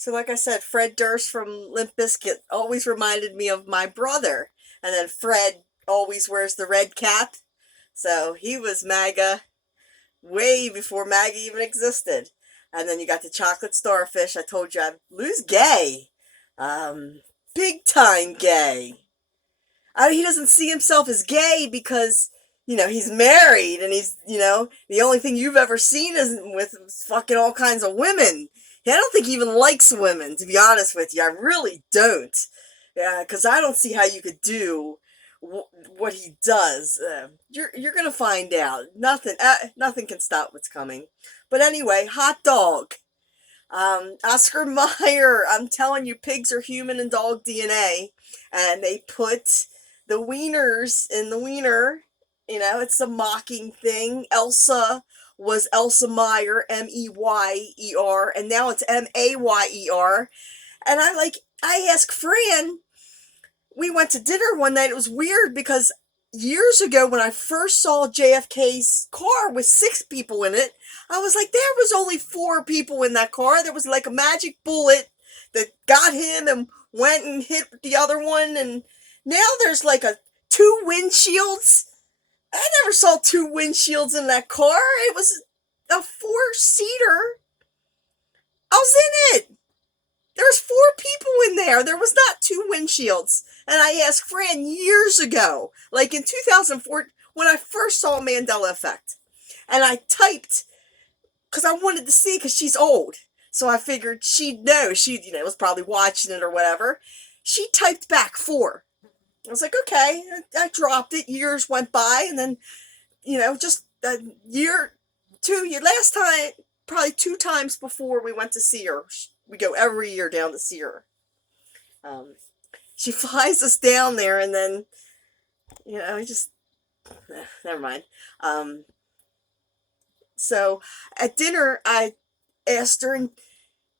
So, like I said, Fred Durst from Limp Bizkit always reminded me of my brother. And then Fred always wears the red cap. So he was MAGA way before MAGA even existed. And then you got the chocolate starfish. I told you Lou's gay. Um, Big time gay. He doesn't see himself as gay because, he's married and the only thing you've ever seen is with fucking all kinds of women. I don't think he even likes women, to be honest with you. I really don't. Yeah, because I don't see how you could do what he does. You're gonna find out. Nothing can stop what's coming. But anyway, hot dog. Oscar Mayer, I'm telling you, pigs are human and dog DNA, and they put the wieners in the wiener. It's a mocking thing. Elsa was Elsa Meyer, Meyer, and now it's Mayer. And I asked Fran, we went to dinner one night. It was weird because years ago when I first saw JFK's car with 6 people in it, I was like, there was only 4 people in that car. There was like a magic bullet that got him and went and hit the other one. And now there's like 2 windshields. I never saw 2 windshields in that car. It was a 4-seater. I was in it. There was 4 people in there. There was not 2 windshields. And I asked Fran years ago, like in 2004, when I first saw Mandela Effect. And I typed, because I wanted to see, because she's old. So I figured she'd know. She, was probably watching it or whatever. She typed back 4. I was like, okay. I dropped it. Years went by. And then, just a year, last time, probably 2 times before we went to see her. We go every year down to see her. She flies us down there, and then, never mind. So at dinner, I asked her, and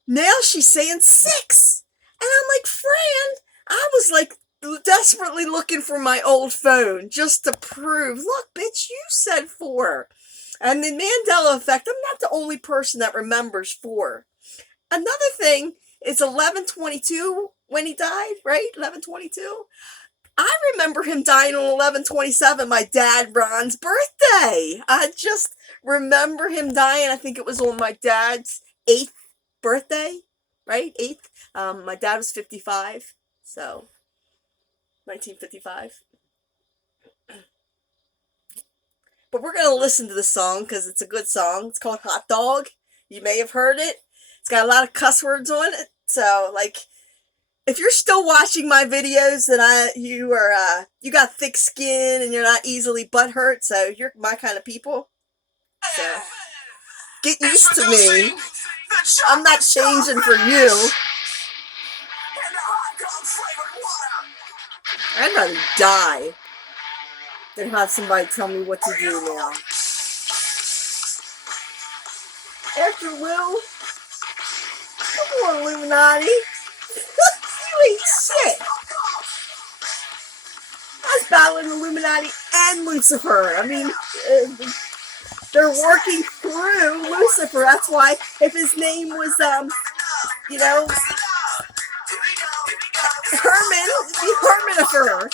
now she's saying 6. And I'm like, Fran, I was like desperately looking for my old phone just to prove, look, bitch, you said 4. And the Mandela Effect, I'm not the only person that remembers 4. Another thing, it's 11/22 when he died, right? 11/22. I remember him dying on 11/27, my dad Ron's birthday. I just remember him dying. I think it was on my dad's 8th birthday, right? 8th. My dad was 55, so 1955. But we're gonna listen to the song because it's a good song. It's called Hot Dog. You may have heard it. It's got a lot of cuss words on it. So, if you're still watching my videos, then you got thick skin and you're not easily butthurt, so you're my kind of people. So, get used to me. I'm not changing for you. I'd rather die than have somebody tell me what to do now. After Lou, come on, Illuminati. You ain't shit. I was battling Illuminati and Lucifer. I mean, they're working through Lucifer. That's why, if his name was, Herman, it'd be Hermanifer.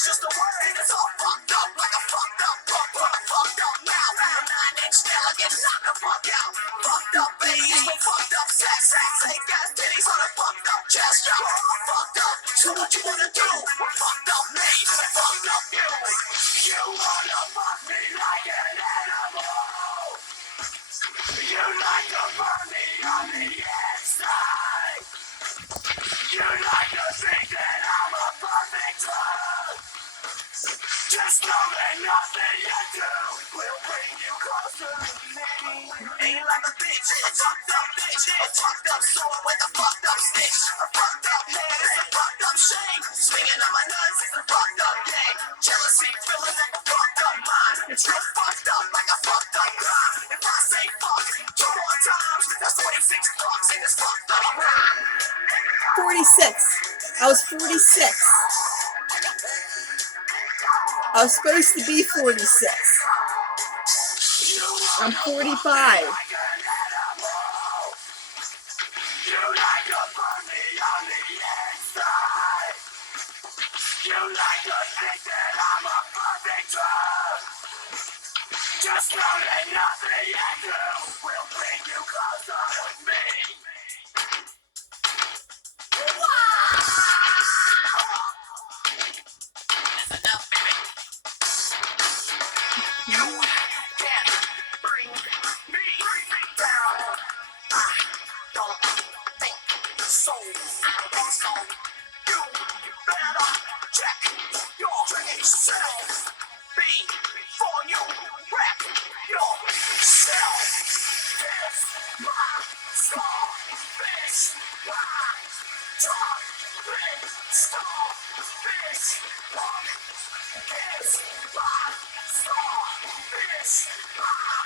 Just a word, it's all fucked up like a fucked up punk. Fucked up now, 9-inch nail, I get knocked the fuck out. Fucked up babies with fucked up sex. Fake ass titties on a fucked up chest. You're all fucked up, so what you wanna do? Fucked up me, fucked up you. You wanna fuck me like an animal. You Ain't like a bitch, a fucked up bitch, fucked up soul with a fucked up stitch. A fucked up man, it's a fucked up shame. Swinging on my nuts, it's a fucked up game. Jealousy filling up a fucked up mind. It's real fucked up like a fucked up crime. If I say fuck 2 more times, that's 26 fucks in this fucked up rhyme. 46. I was 46. I was supposed to be 46. I'm 45. You like to burn me on the inside. You like to think that I'm a perfect drug. Just know that nothing you do will bring you closer with me. That's enough, baby. You can't bring me down. I don't think so. So you better check yourself before you wreck yourself. Kiss my starfish. My talking starfish. Kiss my starfish. My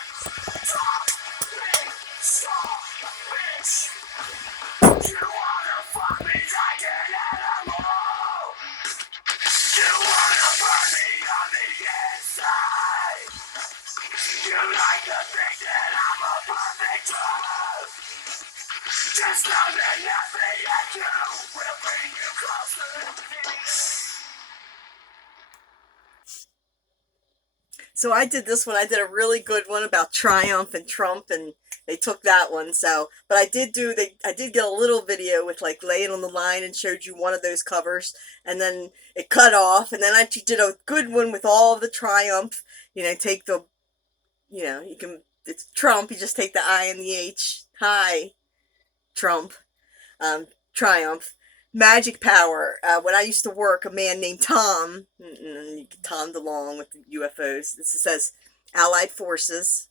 talking starfish. You wanna fuck me like an animal. You wanna burn me on the inside. You like to think that I'm a perfect drug. Just know that nothing I do will bring you closer to me. So I did this one. I did a really good one about Triumph and Trump, and they took that one. So, but I did get a little video with like Lay It on the Line and showed you one of those covers, and then it cut off, and then I did a good one with all of the Triumph. Take the, it's Trump. You just take the I and the H. Hi, Trump. Triumph. Magic Power. When I used to work, a man named Tom, and Tom DeLong with the UFOs. This says Allied Forces.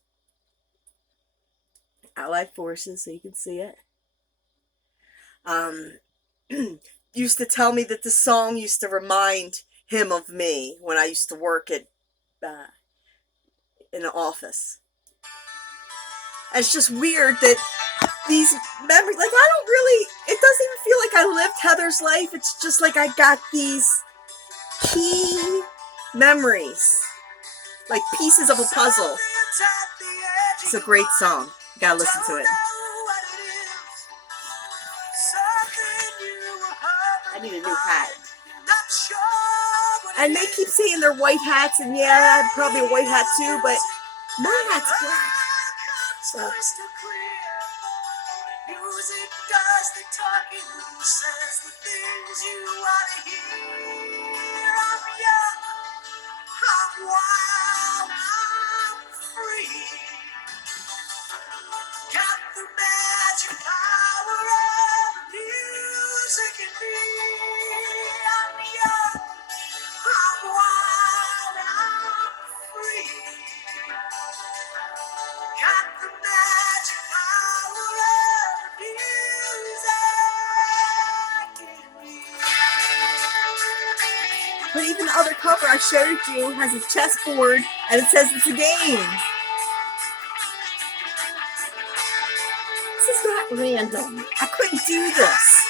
Allied Forces, so you can see it. Used to tell me that the song used to remind him of me when I used to work at in the office. And it's just weird that these memories, like, I don't really, it doesn't even feel like I lived Heather's life. It's just like I got these key memories, like pieces of a puzzle. It's a great song. You gotta listen to it. I need a new hat. And they keep saying they're white hats, and yeah, probably a white hat too, but my hat's black. So. Music does the talking, says the things you want to hear. I'm young, I'm wild, I'm free. Got the magic power of music in me. I'm young, I'm wild, I'm free. Got the magic power of music in me. But even the other cover I showed you has a chessboard, and it says it's a game. This is not random. I couldn't do this.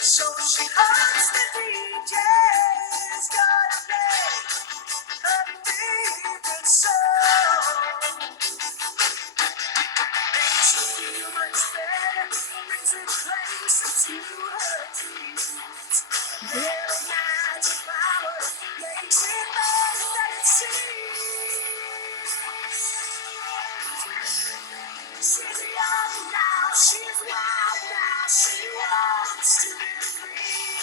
So she hugs the DJ's gonna play her favorite song. Makes her feel much better, brings her closer to her dreams. Their magic power makes it more than it seems. She's young now, she's wild now, she wants to be free.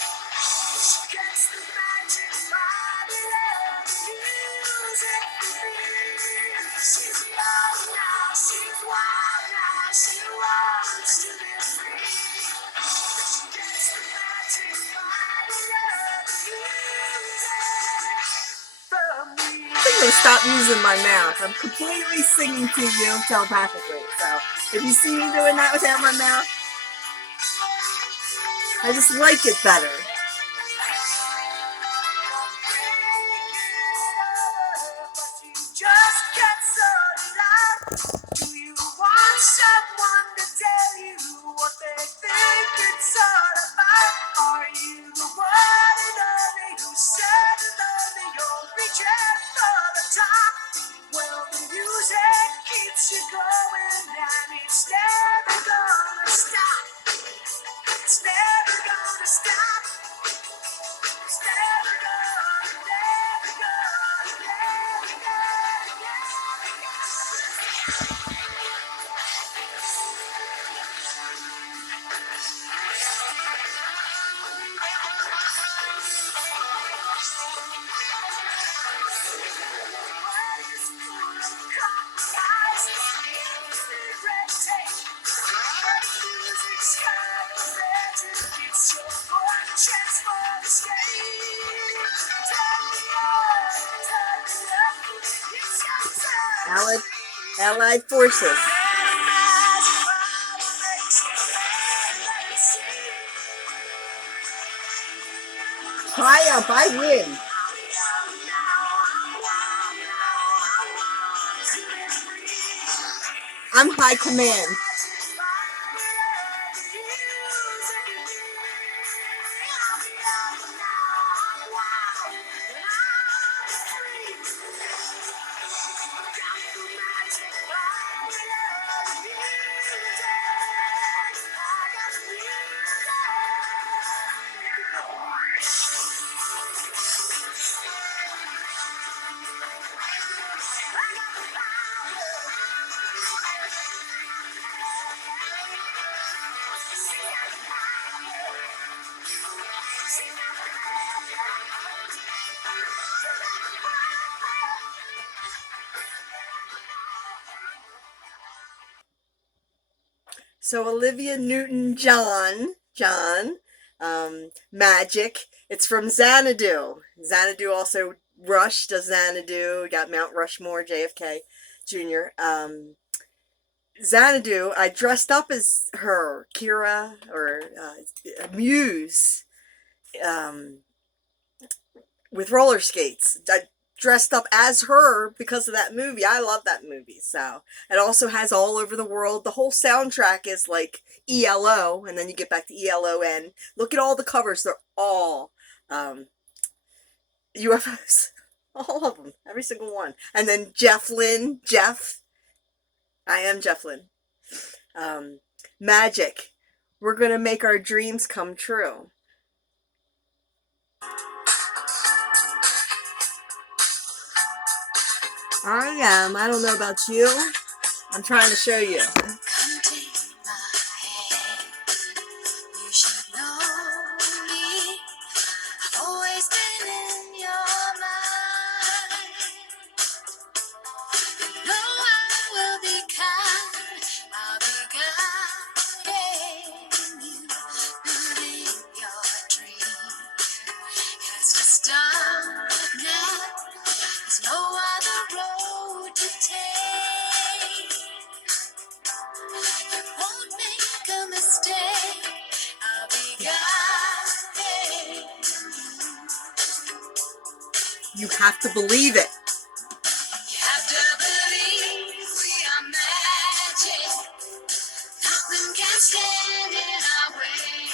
She gets the magic body of music for me. She's young now, she's wild now, she wants to be free. She gets the magic from me. I think I'm gonna stop using my mouth. I'm completely singing to you telepathically. So if you see me doing that without my mouth, I just like it better. Just get started out. Do you want someone to tell you what they think it's all about? Are you the one and only who said and only you're reaching for the top? Well, the music keeps you going and it's never gonna stop. It's never gonna stop. It's never gonna, never gonna, never gonna. Allied forces. Triumph, I win. I'm high command. So Olivia Newton-John, Magic. It's from Xanadu. Xanadu also Rush does Xanadu. Got Mount Rushmore, JFK Jr. Xanadu. I dressed up as her, Kira, or Muse, with roller skates. I dressed up as her because of that movie. I love that movie. So it also has All Over the World. The whole soundtrack is like ELO, and then you get back to ELON. Look at all the covers. They're all UFOs. All of them. Every single one. And then Jeff Lynne. Jeff. I am Jeff Lynne. Magic. We're going to make our dreams come true. I am. I don't know about you. I'm trying to show you. Come take my hand. You should know me. I've always been in your mind. You know I will be kind. I'll be guiding you, building your dream. 'Cause to start now, there's no other road to take. You won't make a mistake. I'll be guiding you. You have to believe it. You have to believe we are magic. Nothing can stand in our way.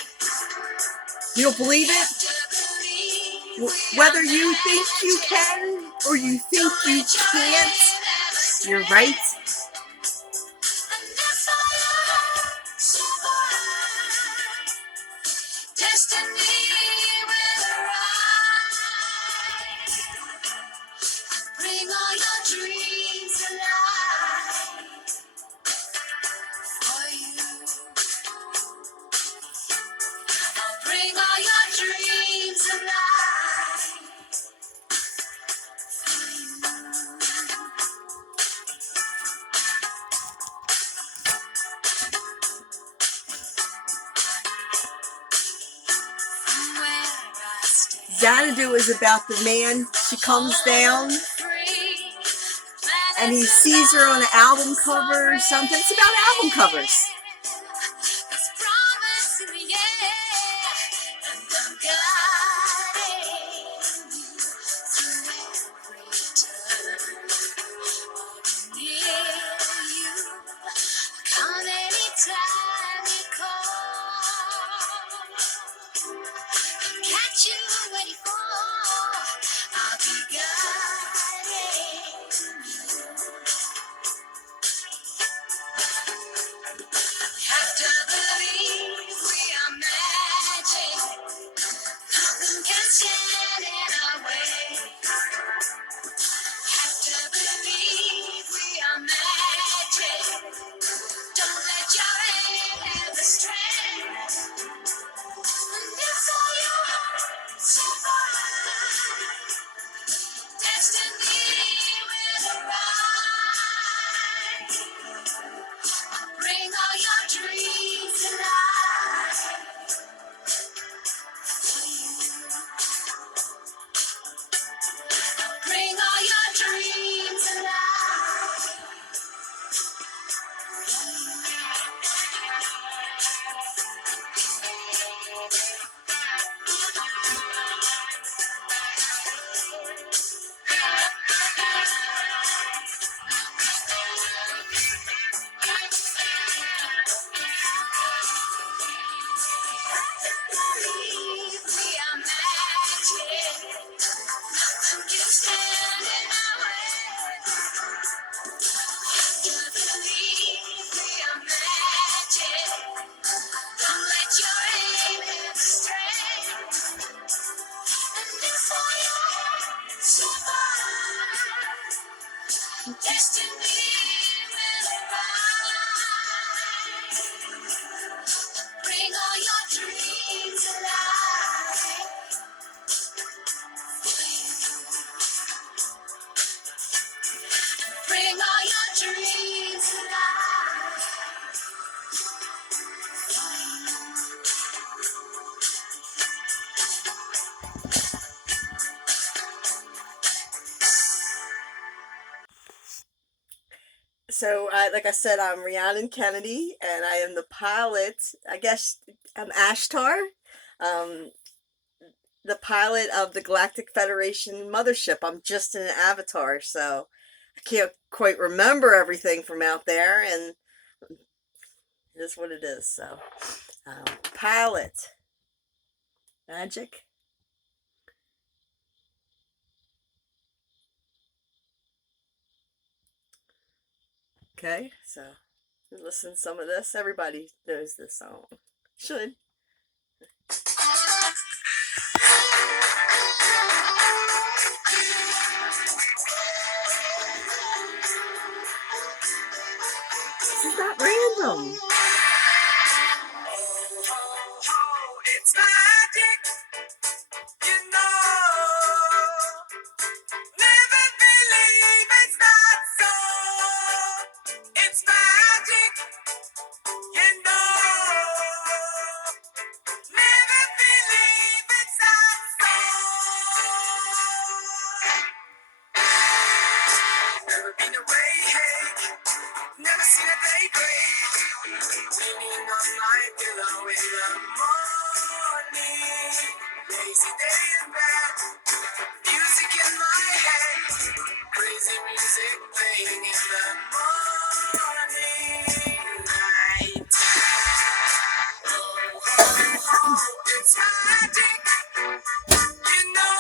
You don't believe You it? have to believe we are Whether you think you can or you think you can't, you're right. Destiny will arrive. Bring all your dreams alive for you. I'll bring all your dreams alive for you. Xanadu is about the man. She comes down and he sees her on an album cover or something. It's about album covers. Catch you when you fall. I'll be guiding you. Have to believe we are magic. Nothing can stand in our way. Have to believe we are magic. Don't let your head astray. And if all your heart survive, destiny will arrive. Bring all your dreams to life. Bring all your dreams to life. Believe we are magic. Nothing can stand in our way. Believe we are magic. Don't let your aim stray. And if all your heart survive, destiny will arrive. Bring all your dreams alive. Bring all your dreams alive. So, like I said, I'm Rhiannon Kennedy, and I am the pilot. I guess I'm Ashtar, um, the pilot of the Galactic Federation mothership. I'm just an avatar, so I can't quite remember everything from out there, and it is what it is. So, pilot magic. Okay, so listen to some of this. Everybody knows this song. Should. This is not random. It's magic, you know. Never believe it's not so. It's magic, you know. Never believe it's not so. Never been away, hey. Never seen a day break. Leaning on my pillow in the morning. Lazy day in bed. Music in my head. Crazy music playing in the morning light. Oh, oh, oh, it's magic. You know.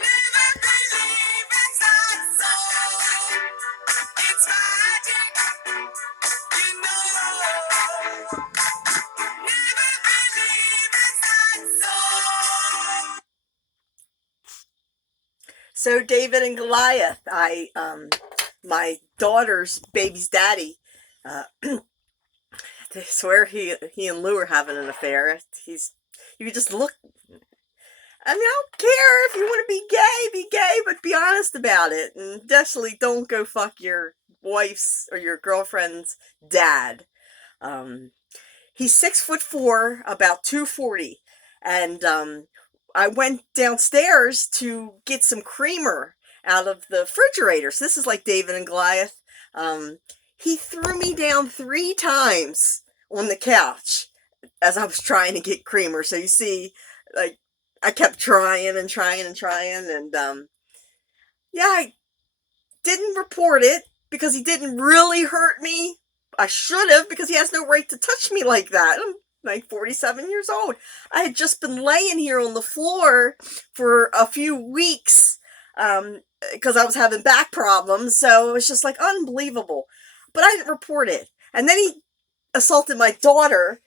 Never believe it's not so. It's magic. You know. Never believe it's not so. So David and Goliath. My daughter's baby's daddy. They swear he and Lou are having an affair. You can just look. I mean, I don't care if you want to be gay, but be honest about it, and definitely don't go fuck your wife's or your girlfriend's dad. He's 6'4", about 240, And I went downstairs to get some creamer out of the refrigerator. So this is like David and Goliath. Um, he threw me down 3 times on the couch as I was trying to get creamer. So you see, like, I kept trying and trying and trying, and yeah, I didn't report it because he didn't really hurt me. I should have, because he has no right to touch me like that. I'm like 47 years old. I had just been laying here on the floor for a few weeks because I was having back problems. So it was just like unbelievable. But I didn't report it. And then he assaulted my daughter.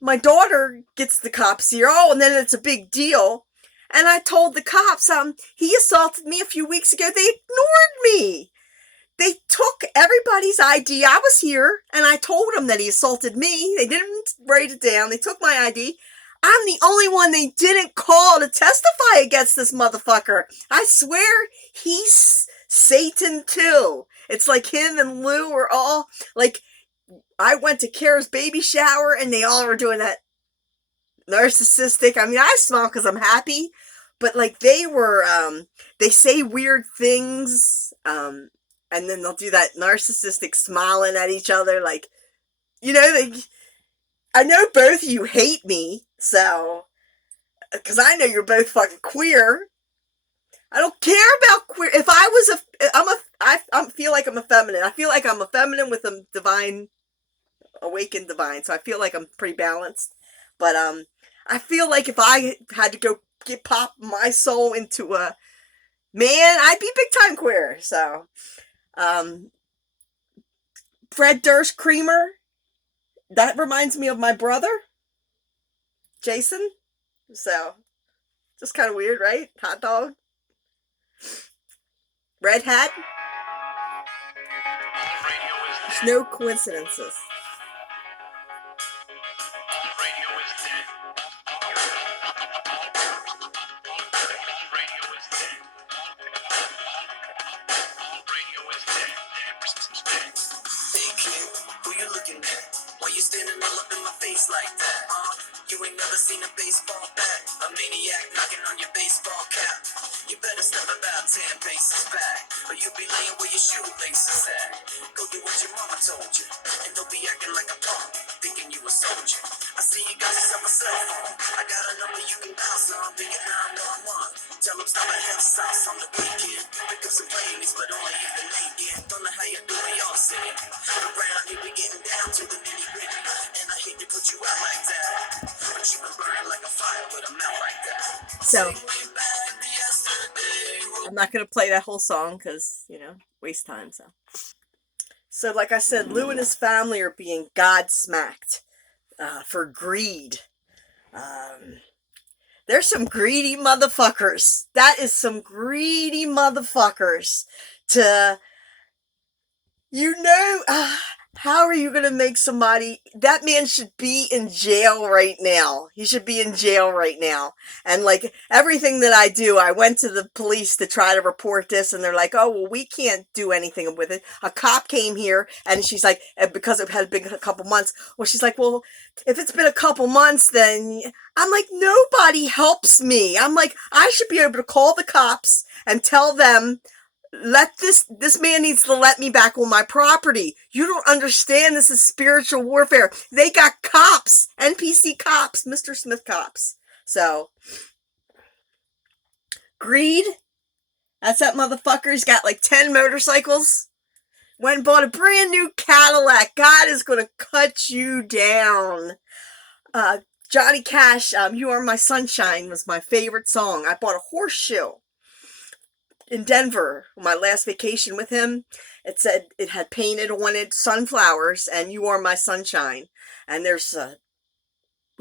My daughter gets the cops here. Oh, and then it's a big deal. And I told the cops, he assaulted me a few weeks ago. They ignored me. They took everybody's ID. I was here, and I told them that he assaulted me. They didn't write it down. They took my ID. I'm the only one they didn't call to testify against this motherfucker. I swear he's Satan too. It's like him and Lou are all like, I went to Kara's baby shower and they all were doing that narcissistic. I mean, I smile because I'm happy, but like they were, they say weird things, and then they'll do that narcissistic smiling at each other, like, you know, like, I know both of you hate me, so, because I know you're both fucking queer. I don't care about queer. If I was I feel like I'm a feminine. I feel like I'm a feminine with a divine, awakened divine, so I feel like I'm pretty balanced. But, I feel like if I had to go pop my soul into a man, I'd be big time queer, so, Fred Durst Creamer, that reminds me of my brother, Jason. So, just kind of weird, right? Hot dog. Red hat. There's no coincidences. Like that, you ain't never seen a baseball bat, a maniac knocking on your baseball cap. You better step about 10 paces back, or you'll be laying where your shoelaces at. Go do what your mama told you, and don't be acting like a punk, thinking you a soldier. I see you got yourself a cell phone, I got a number you can bounce on, being 911. Tell them stop at half sauce on the weekend, pick up some playmates, but only if the late get. Don't know how you doing, y'all singing. Around here we getting down to the nitty gritty, and I hate to put you out like that, but you been burning like a fire with a mouth like that. So, I'm not going to play that whole song because, you know, waste time, So, like I said, Lou and his family are being God-smacked for greed. There's some greedy motherfuckers. That is some greedy motherfuckers to, you know, how are you going to make somebody, that man should be in jail right now. He should be in jail right now. And like everything that I do, I went to the police to try to report this, and they're like, oh, well, we can't do anything with it. A cop came here, and she's like, because it had been a couple months, well, she's like, well, if it's been a couple months, then I'm like, nobody helps me. I'm like, I should be able to call the cops and tell them, this man needs to let me back on my property. You don't understand, this is spiritual warfare. They got cops, NPC cops, Mr. Smith cops. So, greed, that's that motherfucker. He's got like 10 motorcycles. Went and bought a brand new Cadillac. God is gonna cut you down. Johnny Cash, You Are My Sunshine was my favorite song. I bought a horseshoe in Denver, my last vacation with him. It said, it had painted on it sunflowers and You Are My Sunshine. And there's a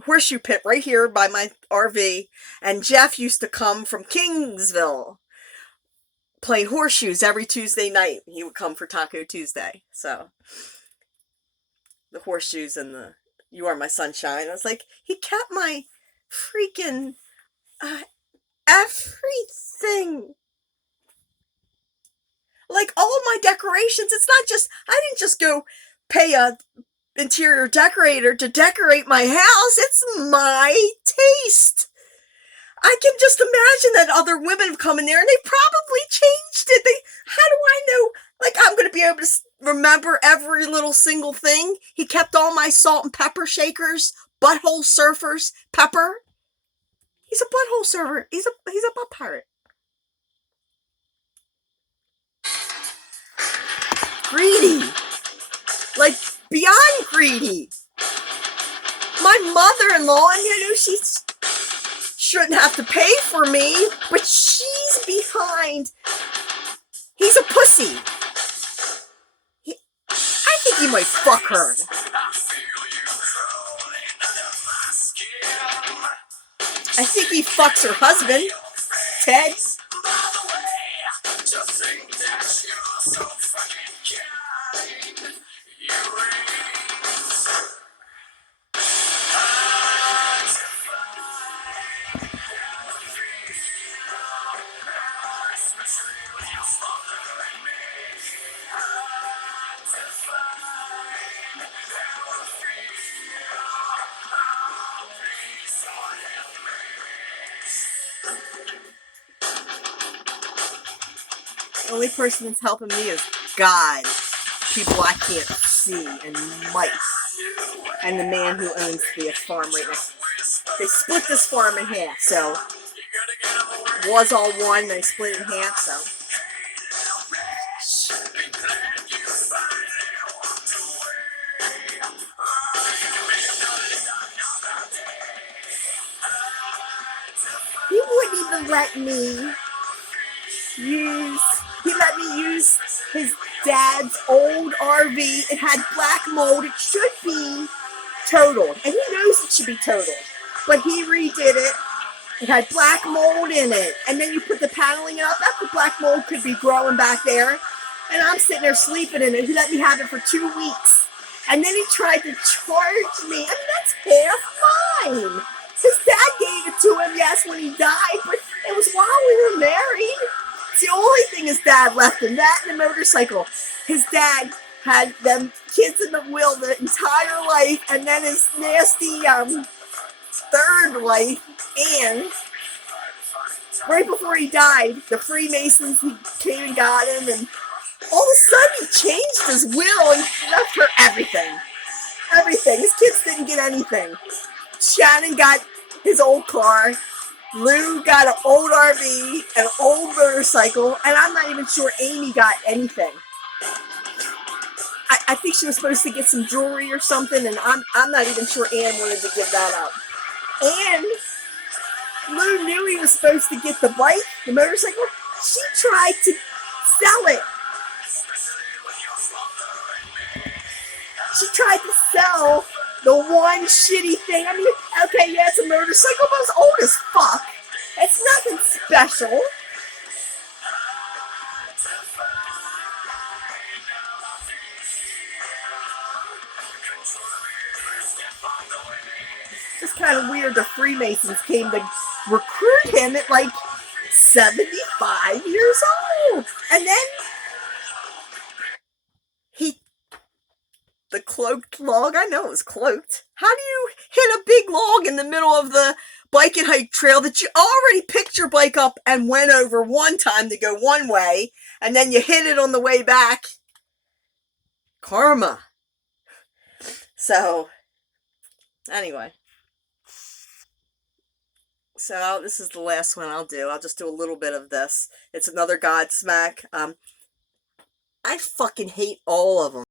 horseshoe pit right here by my RV. And Jeff used to come from Kingsville playing horseshoes every Tuesday night. He would come for Taco Tuesday. So, the horseshoes and the You Are My Sunshine. I was like, he kept my freaking everything. Like all my decorations, it's not just, I didn't just go pay a interior decorator to decorate my house. It's my taste. I can just imagine that other women have come in there and they probably changed it. How do I know? Like, I'm going to be able to remember every little single thing. He kept all my salt and pepper shakers, butthole surfers, pepper. He's a butthole surfer. He's a butt pirate. Greedy. Like, beyond greedy. My mother-in-law, and she shouldn't have to pay for me, but she's behind. He's a pussy. I think he might fuck her. I think he fucks her husband, Ted. The only person that's helping me is God, people I can't see, and mice, and the man who owns the farm right next. They split this farm in half, so was all one, they split it in half, so. He wouldn't even let me he let me use his dad's old RV. It had black mold. It should be totaled, and he knows it should be totaled, but he redid it. It had black mold in it, and then you put the paneling up. That black mold could be growing back there, and I'm sitting there sleeping in it. He let me have it for 2 weeks, and then he tried to charge me. I mean, that's half mine. His dad gave it to him, yes, when he died, but it was while we were married. It's the only thing his dad left him, that and the motorcycle. His dad had them kids in the will the entire life, and then his nasty third wife, Anne. Right before he died, the Freemasons, he came and got him, and all of a sudden he changed his will and left her everything. Everything. His kids didn't get anything. Shannon got his old car. Lou got an old RV, an old motorcycle, and I'm not even sure Amy got anything. I think she was supposed to get some jewelry or something, and I'm not even sure Anne wanted to give that up. And Lou knew he was supposed to get the bike, the motorcycle. She tried to sell it. She tried to sell the one shitty thing. I mean, okay, yeah, it's a motorcycle, but it's old as fuck. It's nothing special. It's kind of weird the Freemasons came to recruit him at like 75 years old. And then the cloaked log, I know it was cloaked. How do you hit a big log in the middle of the bike and hike trail that you already picked your bike up and went over one time to go one way, and then you hit it on the way back? Karma. So, anyway. So, this is the last one I'll do. I'll just do a little bit of this. It's another Godsmack. I fucking hate all of them.